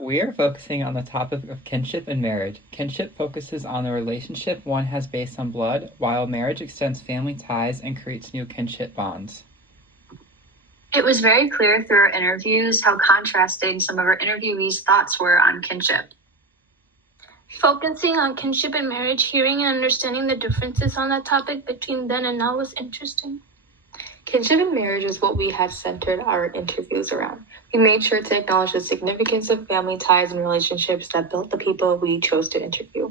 We are focusing on the topic of kinship and marriage. Kinship focuses on the relationship one has based on blood, while marriage extends family ties and creates new kinship bonds. It was very clear through our interviews how contrasting some of our interviewees' thoughts were on kinship. Focusing on kinship and marriage, hearing and understanding the differences on that topic between then and now was interesting. Kinship and marriage is what we have centered our interviews around. We made sure to acknowledge the significance of family ties and relationships that built the people we chose to interview.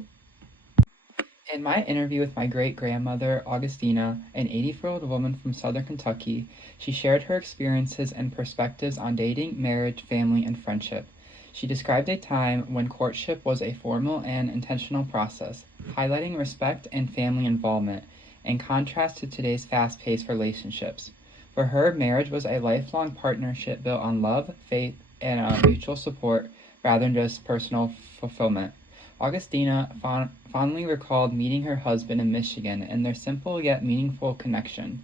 In my interview with my great-grandmother, Augustina, an 84-year-old woman from southern Kentucky, she shared her experiences and perspectives on dating, marriage, family, and friendship. She described a time when courtship was a formal and intentional process, highlighting respect and family involvement, in contrast to today's fast-paced relationships. For her, marriage was a lifelong partnership built on love, faith, and mutual support rather than just personal fulfillment. Augustina fondly recalled meeting her husband in Michigan and their simple yet meaningful connection.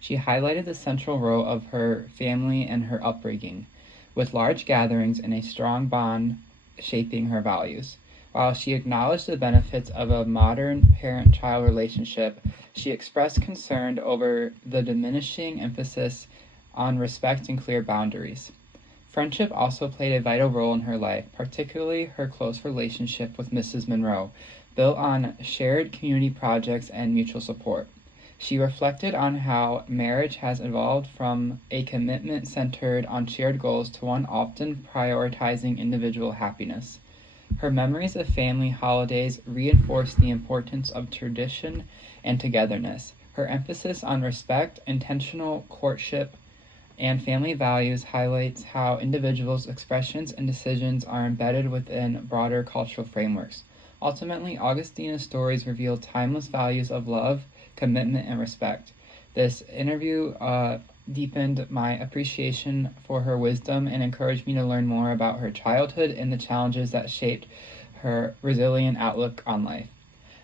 She highlighted the central role of her family and her upbringing, with large gatherings and a strong bond shaping her values. While she acknowledged the benefits of a modern parent-child relationship, she expressed concern over the diminishing emphasis on respect and clear boundaries. Friendship also played a vital role in her life, particularly her close relationship with Mrs. Monroe, built on shared community projects and mutual support. She reflected on how marriage has evolved from a commitment centered on shared goals to one often prioritizing individual happiness. Her memories of family holidays reinforced the importance of tradition and togetherness. Her emphasis on respect, intentional courtship, and family values highlights how individuals' expressions and decisions are embedded within broader cultural frameworks. Ultimately, Augustina's stories reveal timeless values of love, commitment, and respect. This interview deepened my appreciation for her wisdom and encouraged me to learn more about her childhood and the challenges that shaped her resilient outlook on life.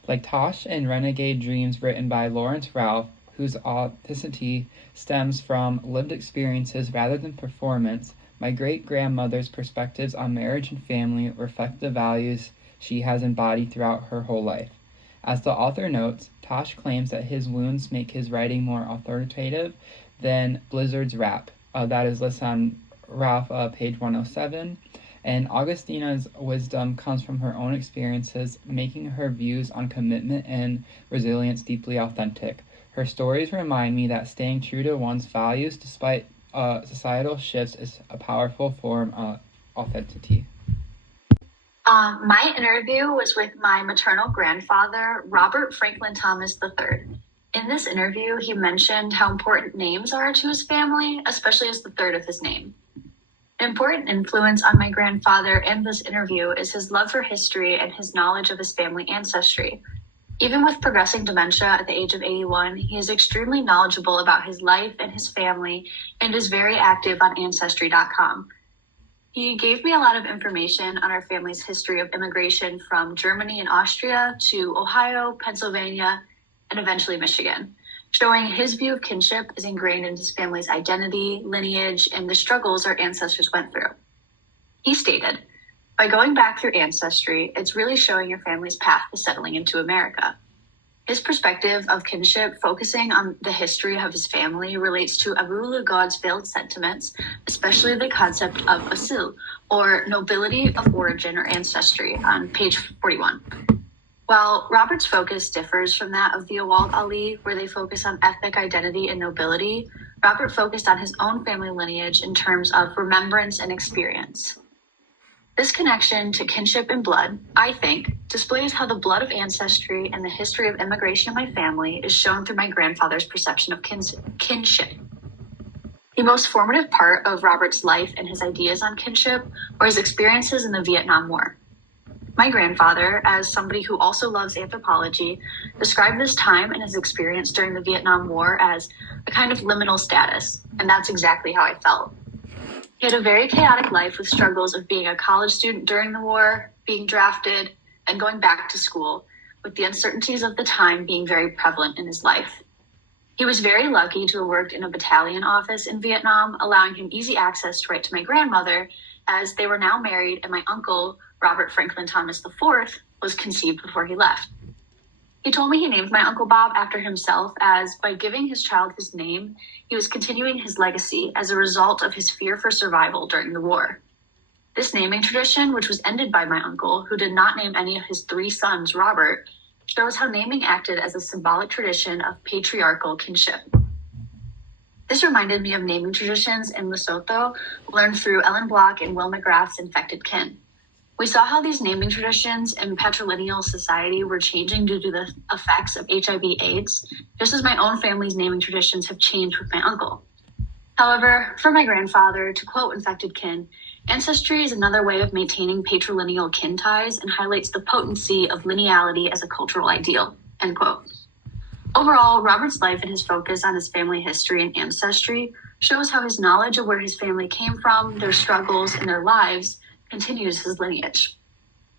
Like Tosh and Renegade Dreams, written by Lawrence Ralph, whose authenticity stems from lived experiences rather than performance, my great-grandmother's perspectives on marriage and family reflect the values she has embodied throughout her whole life. As the author notes, Tosh claims that his wounds make his writing more authoritative than Blizzard's rap. That is listed on Ralph, page 107. And Augustina's wisdom comes from her own experiences, making her views on commitment and resilience deeply authentic. Her stories remind me that staying true to one's values despite societal shifts is a powerful form of authenticity. My interview was with my maternal grandfather, Robert Franklin Thomas III. In this interview, he mentioned how important names are to his family, especially as the third of his name. An important influence on my grandfather and this interview is his love for history and his knowledge of his family ancestry. Even with progressing dementia at the age of 81, he is extremely knowledgeable about his life and his family and is very active on Ancestry.com. He gave me a lot of information on our family's history of immigration from Germany and Austria to Ohio, Pennsylvania, and eventually Michigan, showing his view of kinship is ingrained in his family's identity, lineage, and the struggles our ancestors went through. He stated, "By going back through Ancestry, it's really showing your family's path to settling into America." His perspective of kinship, focusing on the history of his family, relates to Abul God's veiled sentiments, especially the concept of asil, or nobility of origin or ancestry, on page 41. While Robert's focus differs from that of the Awad Ali, where they focus on ethnic identity and nobility, Robert focused on his own family lineage in terms of remembrance and experience. This connection to kinship and blood, I think, displays how the blood of ancestry and the history of immigration in my family is shown through my grandfather's perception of kinship. The most formative part of Robert's life and his ideas on kinship were his experiences in the Vietnam War. My grandfather, as somebody who also loves anthropology, described this time and his experience during the Vietnam War as a kind of liminal status, and that's exactly how I felt. He had a very chaotic life with struggles of being a college student during the war, being drafted, and going back to school, with the uncertainties of the time being very prevalent in his life. He was very lucky to have worked in a battalion office in Vietnam, allowing him easy access to write to my grandmother as they were now married and my uncle, Robert Franklin Thomas IV, was conceived before he left. He told me he named my Uncle Bob after himself, as by giving his child his name, he was continuing his legacy as a result of his fear for survival during the war. This naming tradition, which was ended by my uncle, who did not name any of his 3 sons Robert, shows how naming acted as a symbolic tradition of patriarchal kinship. This reminded me of naming traditions in Lesotho, learned through Ellen Block and Will McGrath's Infected Kin. We saw how these naming traditions in patrilineal society were changing due to the effects of HIV/AIDS, just as my own family's naming traditions have changed with my uncle. However, for my grandfather, to quote Infected Kin, ancestry is another way of maintaining patrilineal kin ties and highlights the potency of lineality as a cultural ideal, end quote. Overall, Robert's life and his focus on his family history and ancestry shows how his knowledge of where his family came from, their struggles, and their lives continues his lineage.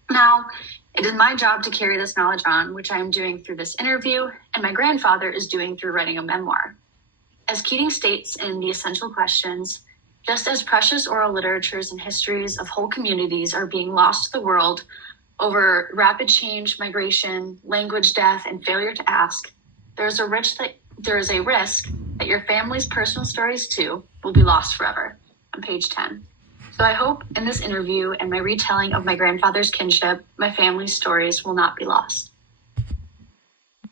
Now, it is my job to carry this knowledge on, which I am doing through this interview, and my grandfather is doing through writing a memoir. As Keating states in The Essential Questions, just as precious oral literatures and histories of whole communities are being lost to the world over rapid change, migration, language death, and failure to ask, there is a risk that your family's personal stories too will be lost forever, on page 10. So I hope in this interview and my retelling of my grandfather's kinship, my family's stories will not be lost.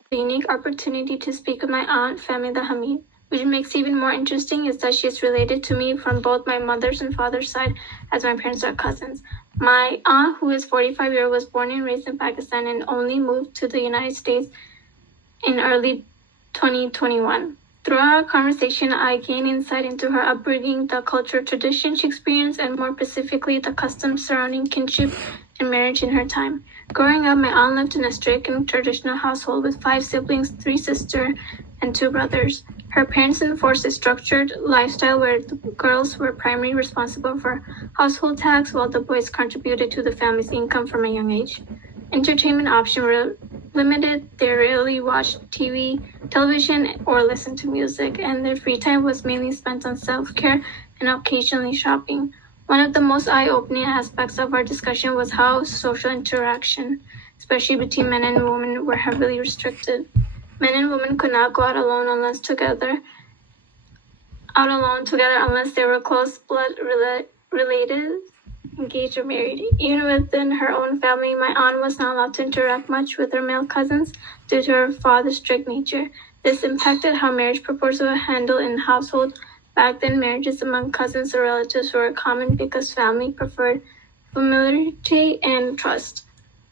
The unique opportunity to speak with my aunt, Famida Hamid, which makes it even more interesting is that she is related to me from both my mother's and father's side, as my parents are cousins. My aunt, who is 45 years old, was born and raised in Pakistan and only moved to the United States in early 2021. Throughout our conversation, I gained insight into her upbringing, the cultural tradition she experienced, and more specifically, the customs surrounding kinship and marriage in her time. Growing up, my aunt lived in a strict and traditional household with 5 siblings, 3 sisters, and 2 brothers. Her parents enforced a structured lifestyle where the girls were primarily responsible for household tasks while the boys contributed to the family's income from a young age. Entertainment options were limited. They rarely watched television, or listened to music, and their free time was mainly spent on self-care and occasionally shopping. One of the most eye-opening aspects of our discussion was how social interaction, especially between men and women, were heavily restricted. Men and women could not go out alone together unless they were close blood related, engaged, or married. Even within her own family, my aunt was not allowed to interact much with her male cousins due to her father's strict nature. This impacted how marriage proposals were handled in household. Back then, marriages among cousins or relatives were common because family preferred familiarity and trust.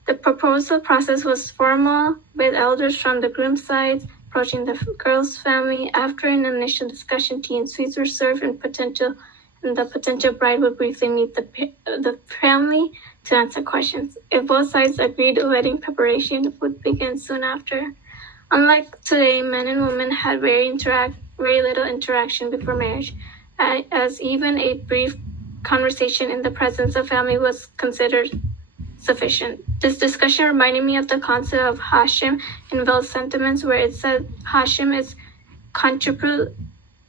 The proposal process was formal, with elders from the groom's side approaching the girl's family. After an initial discussion, tea and sweets were served, and the potential bride would briefly meet the family to answer questions. If both sides agreed, wedding preparation would begin soon after. Unlike today, men and women had very little interaction before marriage, as even a brief conversation in the presence of family was considered sufficient. This discussion reminded me of the concept of Hashim in Vell's Sentiments, where it said Hashim is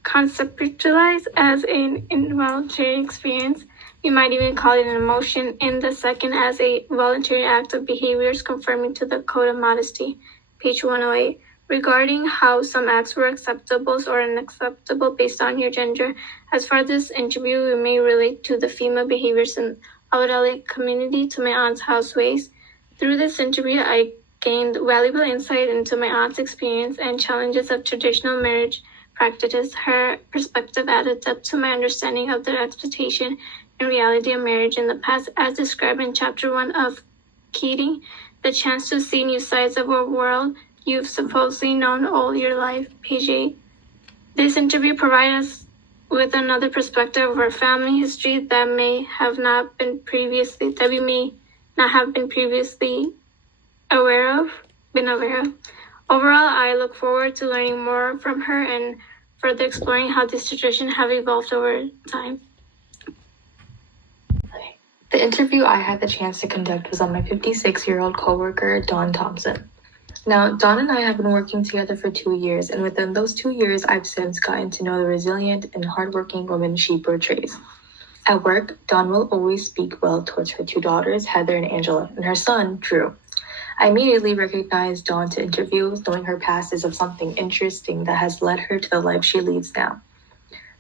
conceptualized as an involuntary experience. We might even call it an emotion, and the second as a voluntary act of behaviors conforming to the Code of Modesty, page 108, regarding how some acts were acceptable or unacceptable based on your gender. As for this interview, we may relate to the female behaviors in Awdali community to my aunt's houseways. Through this interview, I gained valuable insight into my aunt's experience and challenges of traditional marriage practices. Her perspective added depth to my understanding of the expectation and reality of marriage in the past, as described in Chapter 1 of Keating, the chance to see new sides of a world you've supposedly known all your life, page 8. This interview provided us with another perspective of our family history that we may not have been previously aware of. Overall, I look forward to learning more from her and further exploring how these traditions have evolved over time. The interview I had the chance to conduct was on my 56-year-old coworker, Dawn Thompson. Now, Dawn and I have been working together for 2 years, and within those 2 years, I've since gotten to know the resilient and hardworking woman she portrays. At work, Dawn will always speak well towards her two daughters, Heather and Angela, and her son, Drew. I immediately recognized Dawn to interview, knowing her past is of something interesting that has led her to the life she leads now.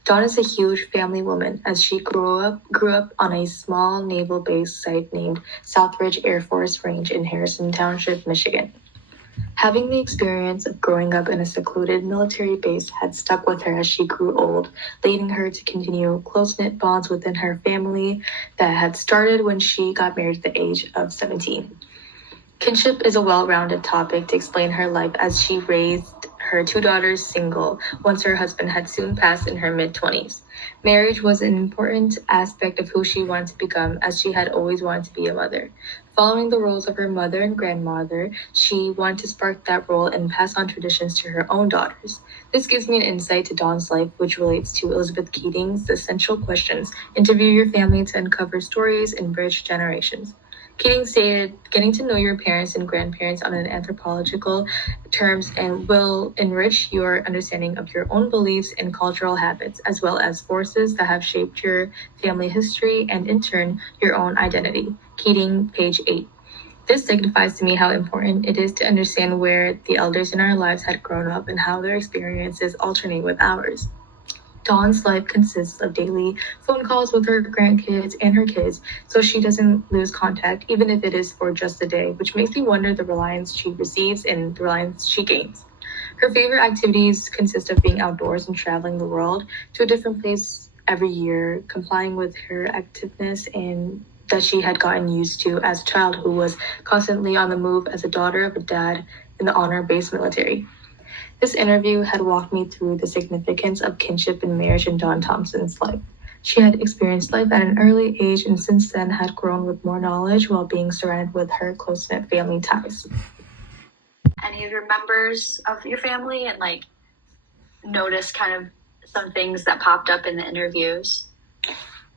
Dawn is a huge family woman, as she grew up on a small naval base site named Southridge Air Force Range in Harrison Township, Michigan. Having the experience of growing up in a secluded military base had stuck with her as she grew old, leading her to continue close-knit bonds within her family that had started when she got married at the age of 17. Kinship is a well-rounded topic to explain her life as she raised her two daughters single once her husband had soon passed in her mid-20s. Marriage was an important aspect of who she wanted to become, as she had always wanted to be a mother. Following the roles of her mother and grandmother, she wanted to spark that role and pass on traditions to her own daughters. This gives me an insight to Dawn's life, which relates to Elizabeth Keating's The Essential Questions: Interview your family to uncover stories and bridge generations. Keating stated, getting to know your parents and grandparents on an anthropological terms and will enrich your understanding of your own beliefs and cultural habits, as well as forces that have shaped your family history and, in turn, your own identity. Keating, page 8. This signifies to me how important it is to understand where the elders in our lives had grown up and how their experiences alternate with ours. Dawn's life consists of daily phone calls with her grandkids and her kids, so she doesn't lose contact, even if it is for just a day, which makes me wonder the reliance she receives and the reliance she gains. Her favorite activities consist of being outdoors and traveling the world to a different place every year, complying with her activeness and that she had gotten used to as a child who was constantly on the move as a daughter of a dad in the honor-based military. This interview had walked me through the significance of kinship and marriage in Dawn Thompson's life. She had experienced life at an early age and since then had grown with more knowledge while being surrounded with her close-knit family ties. Any of your members of your family and notice kind of some things that popped up in the interviews?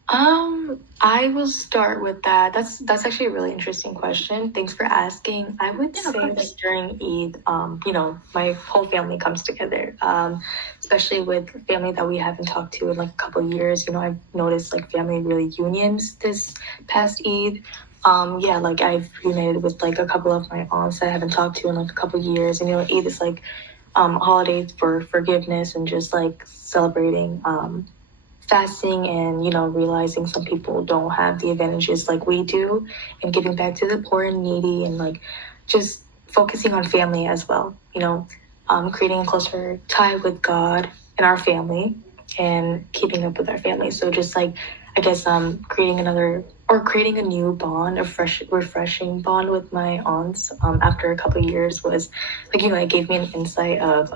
I will start with that. That's actually a really interesting question. Thanks for asking. I would say that during Eid, my whole family comes together. Especially with family that we haven't talked to in a couple of years. I've noticed family reunions this past Eid. I've reunited with a couple of my aunts that I haven't talked to in a couple of years. And Eid is holidays for forgiveness and just celebrating fasting and realizing some people don't have the advantages like we do, and giving back to the poor and needy, and just focusing on family as well, creating a closer tie with God and our family and keeping up with our family. So just creating a new bond, a refreshing bond with my aunts after a couple of years was it gave me an insight of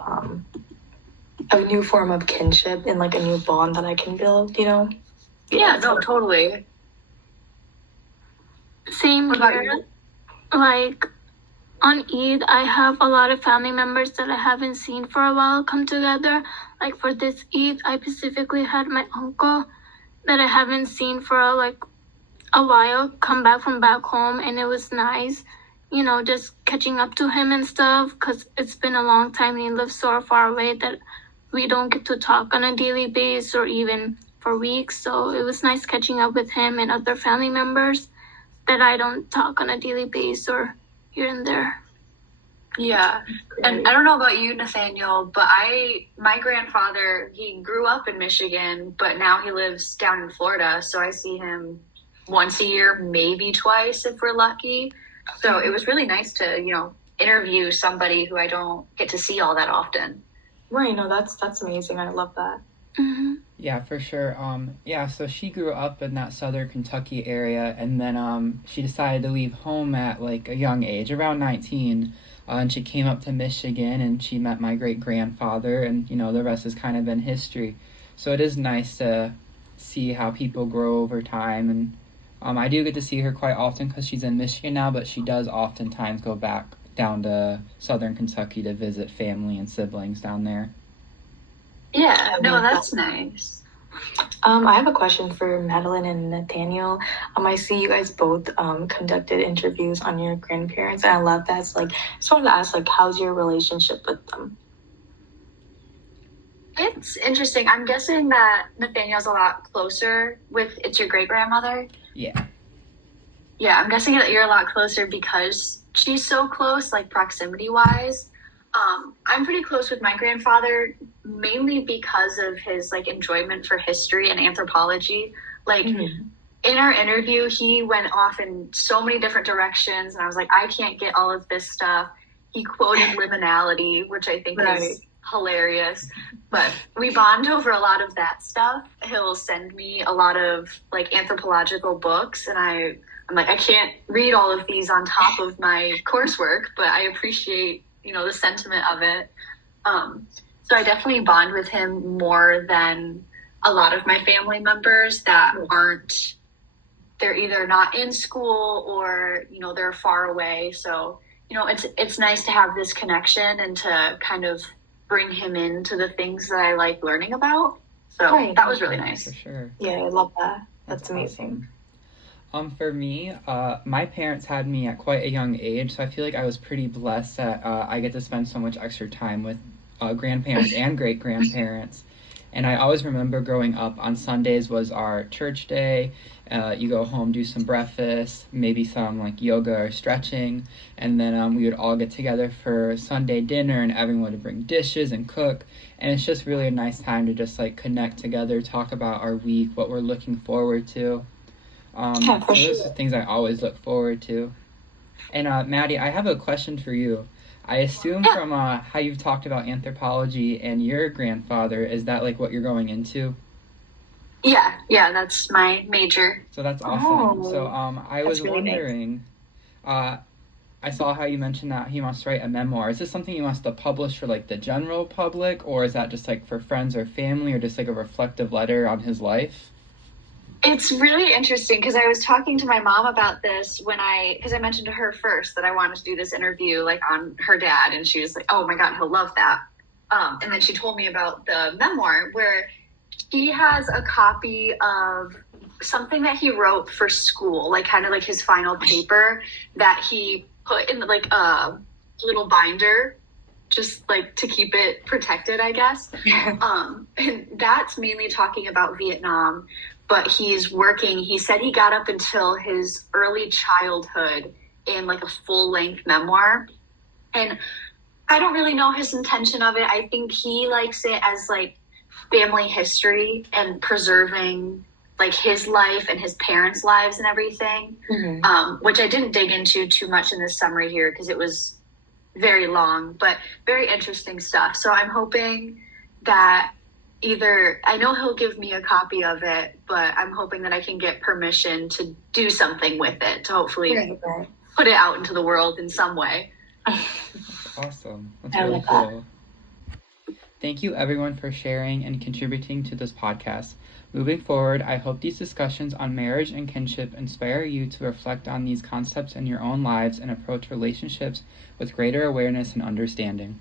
a new form of kinship and a new bond that I can build, Yeah, no, totally. Same here. On Eid, I have a lot of family members that I haven't seen for a while come together. For this Eid, I specifically had my uncle that I haven't seen for a while come back from back home, and it was nice, just catching up to him and stuff, because it's been a long time and he lives so far away that we don't get to talk on a daily basis or even for weeks. So it was nice catching up with him and other family members that I don't talk on a daily basis or here and there. Yeah. And I don't know about you, Nathaniel, but my grandfather, he grew up in Michigan, but now he lives down in Florida. So I see him once a year, maybe twice if we're lucky. So it was really nice to, interview somebody who I don't get to see all that often. Right, no, that's amazing. I love that. Mm-hmm. Yeah, for sure. So she grew up in that southern Kentucky area, and then she decided to leave home at a young age, around 19, and she came up to Michigan, and she met my great-grandfather, and the rest has kind of been history. So it is nice to see how people grow over time, and I do get to see her quite often because she's in Michigan now, but she does oftentimes go back down to southern Kentucky to visit family and siblings down there. Yeah, no, that's nice. I have a question for Madeline and Nathaniel. I see you guys both conducted interviews on your grandparents, and I love that. I just wanted to ask, how's your relationship with them? It's interesting. I'm guessing that Nathaniel's a lot closer with it's your great grandmother. Yeah. Yeah, I'm guessing that you're a lot closer because she's so close, like proximity wise. I'm pretty close with my grandfather mainly because of his like enjoyment for history and anthropology. Like in our interview, he went off in so many different directions, and I was like, I can't get all of this stuff. He quoted liminality, which I think is hilarious. But we bond over a lot of that stuff. He'll send me a lot of like anthropological books, and I'm like, I can't read all of these on top of my coursework, but I appreciate, the sentiment of it. So I definitely bond with him more than a lot of my family members that aren't, they're either not in school or, they're far away. So, it's nice to have this connection and to kind of bring him into the things that I like learning about. So that was really nice. For sure. Yeah, I love that. That's amazing. Awesome. For me, my parents had me at quite a young age, so I feel like I was pretty blessed that I get to spend so much extra time with grandparents and great-grandparents. And I always remember growing up on Sundays was our church day. You go home, do some breakfast, maybe some like yoga or stretching, and then we would all get together for Sunday dinner, and everyone would bring dishes and cook. And it's just really a nice time to just like connect together, talk about our week, what we're looking forward to. Yeah, for so those sure. are things I always look forward to. And Maddie, I have a question for you. I assume from how you've talked about anthropology and your grandfather, is that like what you're going into? Yeah, that's my major. So that's awesome. So I was really nice. wondering, I saw how you mentioned that he wants to write a memoir. Is this something he wants to publish for like the general public, or is that just like for friends or family, or just like a reflective letter on his life? It's really interesting because I was talking to my mom about this because I mentioned to her first that I wanted to do this interview like on her dad, and she was like, oh my God, he'll love that. And then she told me about the memoir where he has a copy of something that he wrote for school, like kind of like his final paper that he put in like a little binder just like to keep it protected, I guess. And that's mainly talking about Vietnam. But he said he got up until his early childhood in like a full-length memoir. And I don't really know his intention of it. I think he likes it as like family history and preserving like his life and his parents' lives and everything, which I didn't dig into too much in this summary here because it was very long, but very interesting stuff. So I'm hoping that I know he'll give me a copy of it, but I'm hoping that I can get permission to do something with it to hopefully put it out into the world in some way. That's awesome. That's really cool. Thank you everyone for sharing and contributing to this podcast. Moving forward, I hope these discussions on marriage and kinship inspire you to reflect on these concepts in your own lives and approach relationships with greater awareness and understanding.